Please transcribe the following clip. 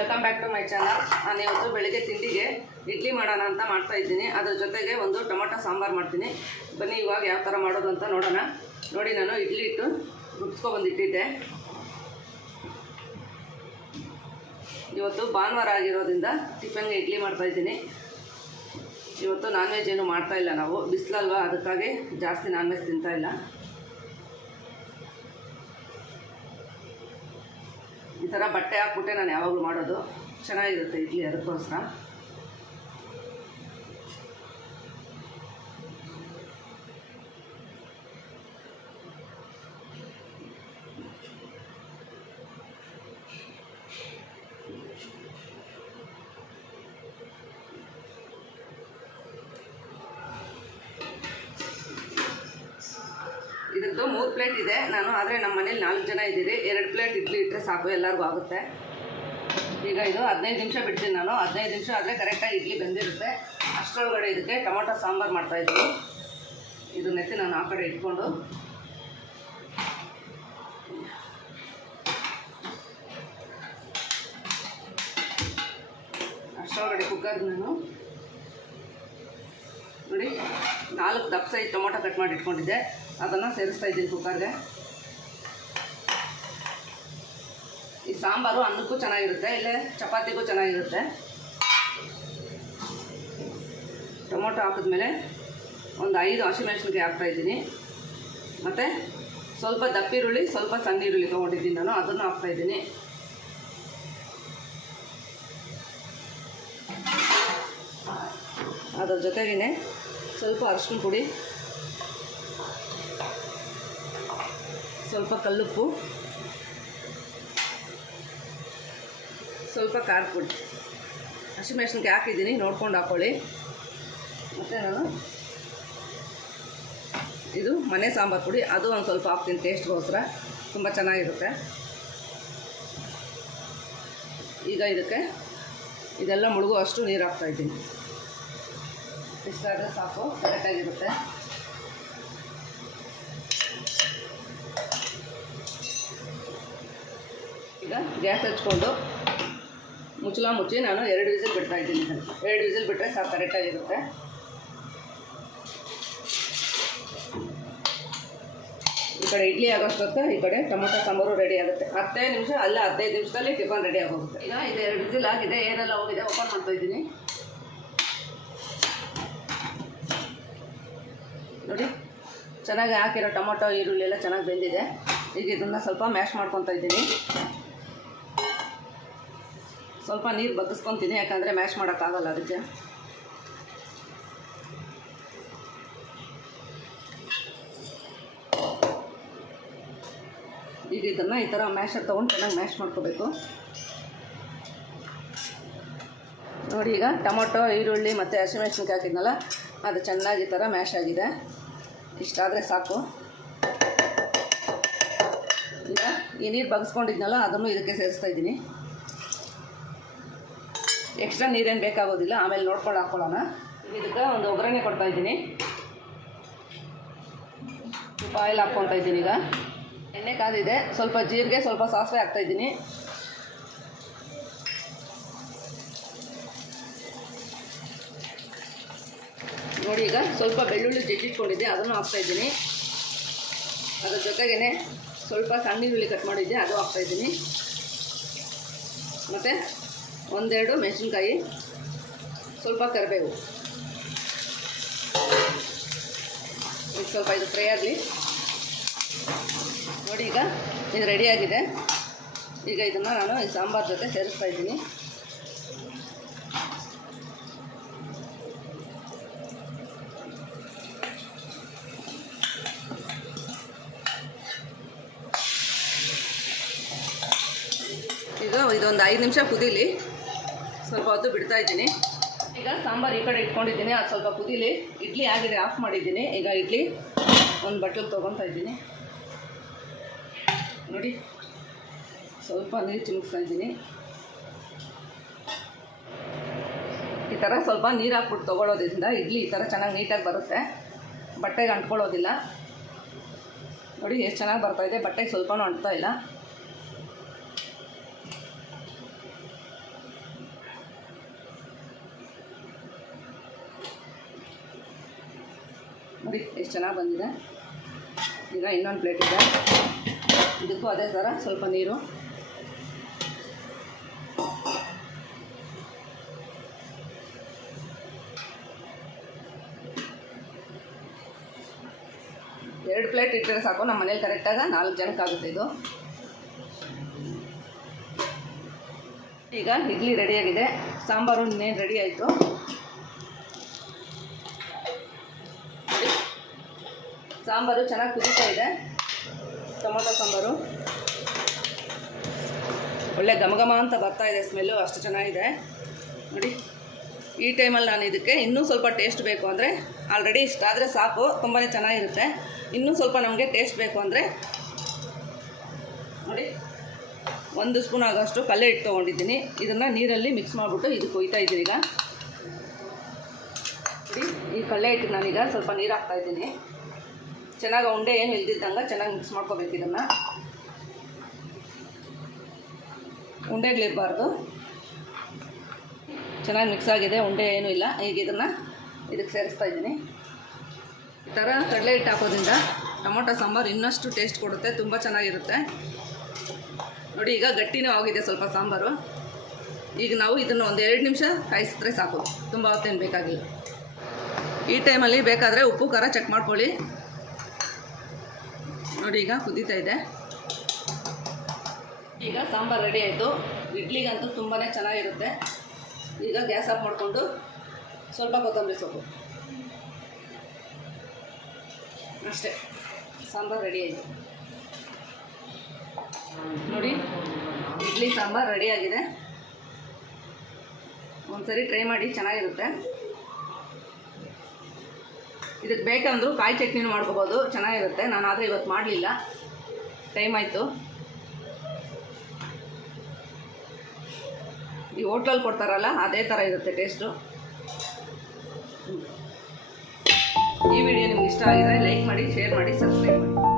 Welcome back to my channel ನಾನು ಇವತ್ತು ಬೆಳಿಗ್ಗೆ ತಿಂಡಿಗೆ ಇಡ್ಲಿ ಮಾಡೋಣ ಅಂತ ಮಾಡ್ತಾ ಇದ್ದೀನಿ. ಅದ್ರ ಜೊತೆಗೆ ಒಂದು ಟೊಮೊಟೊ ಸಾಂಬಾರು ಮಾಡ್ತೀನಿ. ಬನ್ನಿ, ಇವಾಗ ಯಾವ ಥರ ಮಾಡೋದು ಅಂತ ನೋಡೋಣ. ನೋಡಿ, ನಾನು ಇಡ್ಲಿ ಇಟ್ಟು ರುಬ್ಸ್ಕೊಬಂದಿಟ್ಟಿದ್ದೆ ಇವತ್ತು ಭಾನುವಾರ ಆಗಿರೋದ್ರಿಂದ ಟಿಫನ್ಗೆ ಇಡ್ಲಿ ಮಾಡ್ತಾ ಇದ್ದೀನಿ. ಇವತ್ತು ನಾನ್ ವೆಜ್ ಏನು ಮಾಡ್ತಾ ಇಲ್ಲ ನಾವು. ಬಿಸಿಲಲ್ವಾ, ಅದಕ್ಕಾಗಿ ಜಾಸ್ತಿ ನಾನ್ ವೆಜ್ ತಿಂತಾ ಈ ಥರ ಬಟ್ಟೆ ಹಾಕ್ಬಿಟ್ಟೆ ನಾನು ಯಾವಾಗಲೂ ಮಾಡೋದು. ಚೆನ್ನಾಗಿರುತ್ತೆ ಇಡ್ಲಿ ಅದಕ್ಕೋಸ್ಕರ. ಇದ್ರದ್ದು ಮೂರು ಪ್ಲೇಟ್ ಇದೆ. ನಾನು ಆದರೆ ನಮ್ಮ ಮನೇಲಿ ನಾಲ್ಕು ಜನ ಇದ್ದೀರಿ. ಎರಡು ಪ್ಲೇಟ್ ಇಡ್ಲಿ ಇಟ್ಟರೆ ಸಾಕು, ಎಲ್ಲರಿಗೂ ಆಗುತ್ತೆ. ಈಗ ಇದು ಹದಿನೈದು ನಿಮಿಷ ಬಿಡ್ತೀನಿ ನಾನು. ಹದಿನೈದು ನಿಮಿಷ ಆದರೆ ಕರೆಕ್ಟಾಗಿ ಇಡ್ಲಿ ಬೆಂದಿರುತ್ತೆ. ಅಷ್ಟರೊಳಗಡೆ ಇದಕ್ಕೆ ಟೊಮೊಟೊ ಸಾಂಬಾರು ಮಾಡ್ತಾಯಿದ್ದೀನಿ ಇದನ್ನೆತ್ತಿ ನಾನು ಆ ಕಡೆ ಇಟ್ಕೊಂಡು. ಅಷ್ಟರೊಳಗಡೆ ಕುಕ್ಕರ್ ನಾನು. ನೋಡಿ, ನಾಲ್ಕು ದಪ್ಪ ಸೈಜ್ ಟೊಮೊಟೊ ಕಟ್ ಮಾಡಿ ಇಟ್ಕೊಂಡಿದ್ದೆ. ಅದನ್ನು ಸೇರಿಸ್ತಾ ಇದ್ದೀನಿ ಕುಕ್ಕರ್ಗೆ. ಈ ಸಾಂಬಾರು ಅನ್ನಕ್ಕೂ ಚೆನ್ನಾಗಿರುತ್ತೆ, ಇಲ್ಲೇ ಚಪಾತಿಗೂ ಚೆನ್ನಾಗಿರುತ್ತೆ. ಟೊಮೊಟೊ ಹಾಕಿದ್ಮೇಲೆ ಒಂದು ಐದು ಹಸಿಮೆಣಸಿನ್ಕಾಯಿ ಹಾಕ್ತಾಯಿದ್ದೀನಿ ಮತ್ತು ಸ್ವಲ್ಪ ದಪ್ಪಿರುಳ್ಳಿ, ಸ್ವಲ್ಪ ಸಣ್ಣ ಈರುಳ್ಳಿ ತೊಗೊಂಡಿದ್ದೀನಿ ನಾನು, ಅದನ್ನು ಹಾಕ್ತಾಯಿದ್ದೀನಿ ಅದರ ಜೊತೆಗೇ ಸ್ವಲ್ಪ ಅರಿಶಿನ ಪುಡಿ ಸ್ವಲ್ಪ ಕಲ್ಲುಪ್ಪು. ಸ್ವಲ್ಪ ಖಾರ ಪುಡಿ ಹಸಿಮೆಣ್ಸಿನ್ಕಾಯಿ ಹಾಕಿದ್ದೀನಿ, ನೋಡ್ಕೊಂಡು ಹಾಕ್ಕೊಳ್ಳಿ ಮತ್ತು ನಾನು ಇದು ಮನೆ ಸಾಂಬಾರು ಪುಡಿ. ಅದು ಒಂದು ಸ್ವಲ್ಪ ಹಾಕ್ತೀನಿ ಟೇಸ್ಟ್ಗೋಸ್ಕರ ತುಂಬ ಚೆನ್ನಾಗಿರುತ್ತೆ. ಈಗ ಇದಕ್ಕೆ ಇದೆಲ್ಲ ಮುಳುಗೋ ಅಷ್ಟು ನೀರು ಹಾಕ್ತಾಯಿದ್ದೀನಿ ಇಷ್ಟಾದರೆ ಸಾಕು ಕರೆಕ್ಟಾಗಿರುತ್ತೆ ಈಗ ಗ್ಯಾಸ್ ಹಚ್ಕೊಂಡು ಮುಚ್ಚಲ ಮುಚ್ಚಿ ನಾನು ಎರಡು ವಿಸಿಲ್ ಬಿಡ್ತಾ ಇದ್ದೀನಿ ಎರಡು ವಿಸಿಲ್ ಬಿಟ್ಟರೆ ಸಾಕು ಕರೆಕ್ಟಾಗಿರುತ್ತೆ ಈ ಕಡೆ ಇಡ್ಲಿ ಆಗೋಷ್ಟೊತ್ತು, ಈ ಕಡೆ ಟೊಮೊಟೊ, ಸಾಂಬಾರು ರೆಡಿ ಆಗುತ್ತೆ. ಹತ್ತೈದು ನಿಮಿಷ ಅಲ್ಲ, ಹದಿನೈದು ನಿಮಿಷದಲ್ಲಿ ಟಿಫನ್ ರೆಡಿ ಆಗೋಗುತ್ತೆ. ಈಗ ಇದು ಎರಡು ವಿಸಿಲ್ ಆಗಿದೆ, ಏನೆಲ್ಲ ಹೋಗಿದೆ ಓಪನ್ ಮಾಡ್ತಾ ಇದ್ದೀನಿ. ನೋಡಿ, ಚೆನ್ನಾಗಿ ಹಾಕಿರೋ ಟೊಮೊಟೊ, ಈರುಳ್ಳಿ ಎಲ್ಲ ಚೆನ್ನಾಗಿ ಬೆಂದಿದೆ. ಈಗ ಇದನ್ನು ಸ್ವಲ್ಪ ಮ್ಯಾಶ್ ಮಾಡ್ಕೊತಾ ಇದ್ದೀನಿ. ಸ್ವಲ್ಪ ನೀರು ಬಗ್ಗಿಸ್ಕೊತೀನಿ, ಯಾಕಂದರೆ ಮ್ಯಾಶ್ ಮಾಡೋಕ್ಕಾಗಲ್ಲ ಅದಕ್ಕೆ. ಈಗ ಇದನ್ನು ಈ ಥರ ಮ್ಯಾಶರ್ ತೊಗೊಂಡು ಚೆನ್ನಾಗಿ ಮ್ಯಾಶ್ ಮಾಡ್ಕೋಬೇಕು. ನೋಡಿ ಈಗ ಟೊಮೊಟೊ, ಈರುಳ್ಳಿ ಮತ್ತು ಹಸಿಮೆಣ್ಸಿನ್ಕಾಯಿ ಹಾಕಿದ್ನಲ್ಲ, ಅದು ಚೆನ್ನಾಗಿ ಈ ಥರ ಮ್ಯಾಶ್ ಆಗಿದೆ. ಇಷ್ಟಾದರೆ ಸಾಕು. ಈಗ ಈ ನೀರು ಬಗ್ಸ್ಕೊಂಡಿದ್ನಲ್ಲ ಅದನ್ನು ಇದಕ್ಕೆ ಸೇರಿಸ್ತಾ ಇದ್ದೀನಿ. ಎಕ್ಸ್ಟ್ರಾ ನೀರೇನು ಬೇಕಾಗೋದಿಲ್ಲ, ಆಮೇಲೆ ನೋಡ್ಕೊಂಡು ಹಾಕ್ಕೊಳ್ಳೋಣ ಇದಕ್ಕೆ ಒಂದು ಒಗ್ಗರಣೆ ಕೊಡ್ತಾ ಇದ್ದೀನಿ. ಆಯಿಲ್ ಹಾಕ್ಕೊತಾ ಇದ್ದೀನಿ ಈಗ. ಎಣ್ಣೆ ಕಾದಿದೆ, ಸ್ವಲ್ಪ ಜೀರಿಗೆ, ಸ್ವಲ್ಪ ಸಾಸಿವೆ ಹಾಕ್ತಾ ಇದ್ದೀನಿ. ನೋಡಿ ಈಗ, ಸ್ವಲ್ಪ ಬೆಳ್ಳುಳ್ಳಿ ಜಜ್ಜಿಟ್ಕೊಂಡಿದ್ದೆ ಅದನ್ನು ಹಾಕ್ತಾ ಇದ್ದೀನಿ. ಅದ್ರ ಜೊತೆಗೇ ಸ್ವಲ್ಪ ಸಣ್ಣ ಈರುಳ್ಳಿ ಕಟ್ ಮಾಡಿದ್ದೆ, ಅದು ಹಾಕ್ತಾ ಇದ್ದೀನಿ. ಮತ್ತು ಒಂದೆರಡು ಮೆಣಸಿನ್ಕಾಯಿ, ಸ್ವಲ್ಪ ಕರಿಬೇವು. ಈಗ ಸ್ವಲ್ಪ ಇದು ಫ್ರೈ ಆಗಲಿ. ನೋಡಿ ಈಗ ಇದು ರೆಡಿಯಾಗಿದೆ ಈಗ ಇದನ್ನು ನಾನು ಈ ಸಾಂಬಾರ್ ಜೊತೆ ಸೇರಿಸ್ತಾ ಇದ್ದೀನಿ. ಈಗ ಇದೊಂದು ಐದು ನಿಮಿಷ ಕುದೀಲಿ. ಸ್ವಲ್ಪ ಹೊತ್ತು ಬಿಡ್ತಾ ಇದ್ದೀನಿ. ಈಗ ಸಾಂಬಾರು ಈ ಕಡೆ ಇಟ್ಕೊಂಡಿದ್ದೀನಿ. ಅದು ಸ್ವಲ್ಪ ಕುದೀಲಿ ಇಡ್ಲಿ ಆಗಿದೆ ಆಫ್ ಮಾಡಿದ್ದೀನಿ. ಈಗ ಇಡ್ಲಿ ಒಂದು ಬಟ್ಟಲು ತೊಗೊತಾ ಇದ್ದೀನಿ. ನೋಡಿ, ಸ್ವಲ್ಪ ನೀರು ಚಿಮುಕ್ಸ್ತಾ ಇದ್ದೀನಿ. ಈ ಥರ ಸ್ವಲ್ಪ ನೀರು ಹಾಕ್ಬಿಟ್ಟು ತೊಗೊಳೋದ್ರಿಂದ ಇಡ್ಲಿ ಈ ಥರ ಚೆನ್ನಾಗಿ ನೀಟಾಗಿ ಬರುತ್ತೆ. ಬಟ್ಟೆಗೆ ಅಂಟ್ಕೊಳ್ಳೋದಿಲ್ಲ. ನೋಡಿ, ಎಷ್ಟು ಚೆನ್ನಾಗಿ ಬರ್ತಾಯಿದೆ ಬಟ್ಟೆಗೆ ಸ್ವಲ್ಪನೂ ಅಂಟ್ತಾ ಇಲ್ಲ. ಎಷ್ಟು ಚೆನ್ನಾಗಿ ಬಂದಿದೆ. ಈಗ ಇನ್ನೊಂದು ಪ್ಲೇಟ್ ಇದೆ. ಇದಕ್ಕೂ ಅದೇ ಥರ ಸ್ವಲ್ಪ ನೀರು. ಎರಡು ಪ್ಲೇಟ್ ಇಟ್ಟರೆ ಸಾಕು ನಮ್ಮ ಮನೇಲಿ ಕರೆಕ್ಟಾಗಿ ನಾಲ್ಕು ಜನಕ್ಕೆ ಆಗುತ್ತೆ ಇದು. ಈಗ ಇಡ್ಲಿ ರೆಡಿಯಾಗಿದೆ ಸಾಂಬಾರು ಇನ್ನೇನು ರೆಡಿ ಆಯಿತು. ಸಾಂಬಾರು ಚೆನ್ನಾಗಿ ಕುದೀತಾ ಇದೆ. ಟೊಮೊಟೊ ಸಾಂಬಾರು. ಒಳ್ಳೆ ಘಮ ಘಮ ಅಂತ ಬರ್ತಾ ಇದೆ ಸ್ಮೆಲ್ಲು, ಅಷ್ಟು ಚೆನ್ನಾಗಿದೆ. ನೋಡಿ, ಈ ಟೈಮಲ್ಲಿ ನಾನು ಇದಕ್ಕೆ ಇನ್ನೂ ಸ್ವಲ್ಪ ಟೇಸ್ಟ್ ಬೇಕು ಅಂದರೆ, ಆಲ್ರೆಡಿ ಇಷ್ಟ ಆದರೆ ಸಾಕು ತುಂಬಾ ಚೆನ್ನಾಗಿರುತ್ತೆ. ಇನ್ನೂ ಸ್ವಲ್ಪ ನಮಗೆ ಟೇಸ್ಟ್ ಬೇಕು ಅಂದರೆ, ನೋಡಿ, ಒಂದು ಸ್ಪೂನ್ ಆಗೋಷ್ಟು ಕಲ್ಲೆ ಹಿಟ್ಟು ತೊಗೊಂಡಿದ್ದೀನಿ. ಇದನ್ನು ನೀರಲ್ಲಿ ಮಿಕ್ಸ್ ಮಾಡಿಬಿಟ್ಟು ಇದಕ್ಕೆ ಕೊಯ್ತಾ ಇದ್ದೀನಿ ಈಗ. ಈ ಕಲ್ಲೆ ಹಿಟ್ಟಿಗೆ ನಾನೀಗ ಸ್ವಲ್ಪ ನೀರು ಹಾಕ್ತಾ ಇದ್ದೀನಿ. ಚೆನ್ನಾಗಿ ಉಂಡೆ ಏನು ಇಲ್ದಿದ್ದಂಗೆ ಚೆನ್ನಾಗಿ ಮಿಕ್ಸ್ ಮಾಡ್ಕೋಬೇಕು ಇದನ್ನು. ಉಂಡೆಗಳಿರಬಾರ್ದು ಚೆನ್ನಾಗಿ ಮಿಕ್ಸ್ ಆಗಿದೆ, ಉಂಡೆ ಏನೂ ಇಲ್ಲ. ಈಗ ಇದನ್ನು ಇದಕ್ಕೆ ಸೇರಿಸ್ತಾ ಇದ್ದೀನಿ. ಈ ಥರ ಕಡಲೆ ಹಿಟ್ಟು ಹಾಕೋದ್ರಿಂದ ಟೊಮೊಟೊ, ಸಾಂಬಾರು ಇನ್ನಷ್ಟು ಟೇಸ್ಟ್ ಕೊಡುತ್ತೆ, ತುಂಬ ಚೆನ್ನಾಗಿರುತ್ತೆ. ನೋಡಿ, ಈಗ ಗಟ್ಟಿನೂ ಆಗಿದೆ ಸ್ವಲ್ಪ ಸಾಂಬಾರು. ಈಗ ನಾವು ಇದನ್ನು ಒಂದು ಎರಡು ನಿಮಿಷ ಕಾಯಿಸಿದ್ರೆ ಸಾಕು. ತುಂಬ ಹೊತ್ತೇನು ಬೇಕಾಗಿಲ್ಲ. ಈ ಟೈಮಲ್ಲಿ ಬೇಕಾದರೆ ಉಪ್ಪು, ಖಾರ ಚೆಕ್ ಮಾಡ್ಕೊಳ್ಳಿ. ನೋಡಿ ಈಗ ಕುದೀತಾ ಇದೆ. ಈಗ ಸಾಂಬಾರು ರೆಡಿ ಆಯಿತು. ಇಡ್ಲಿಗಂತೂ ತುಂಬಾ ಚೆನ್ನಾಗಿರುತ್ತೆ. ಈಗ ಗ್ಯಾಸ್ ಆಫ್ ಮಾಡಿಕೊಂಡು ಸ್ವಲ್ಪ ಕೊತ್ತಂಬರಿ ಸೊಪ್ಪು. ಅಷ್ಟೇ. ಸಾಂಬಾರು ರೆಡಿ ಆಯಿತು. ನೋಡಿ, ಇಡ್ಲಿ ಸಾಂಬಾರು ರೆಡಿಯಾಗಿದೆ ಒಂದ್ಸರಿ ಟ್ರೈ ಮಾಡಿ ಚೆನ್ನಾಗಿರುತ್ತೆ. ಇದಕ್ಕೆ ಬೇಕಂದ್ರೂ ಕಾಯಿ ಚಟ್ನಿನೂ ಮಾಡ್ಕೋಬೋದು. ಚೆನ್ನಾಗಿರುತ್ತೆ. ನಾನು ಆದರೆ ಇವತ್ತು ಮಾಡಲಿಲ್ಲ. ಟೈಮ್ ಆಯಿತು. ಈ ಹೋಟ್ಲಲ್ಲಿ ಕೊಡ್ತಾರಲ್ಲ, ಅದೇ ಥರ ಇರುತ್ತೆ ಟೇಸ್ಟು ಈ ವಿಡಿಯೋ ನಿಮ್ಗೆ ಇಷ್ಟ ಆಗಿದ್ರೆ ಲೈಕ್ ಮಾಡಿ ಶೇರ್ ಮಾಡಿ ಸಬ್ಸ್ಕ್ರೈಬ್ ಮಾಡಿ.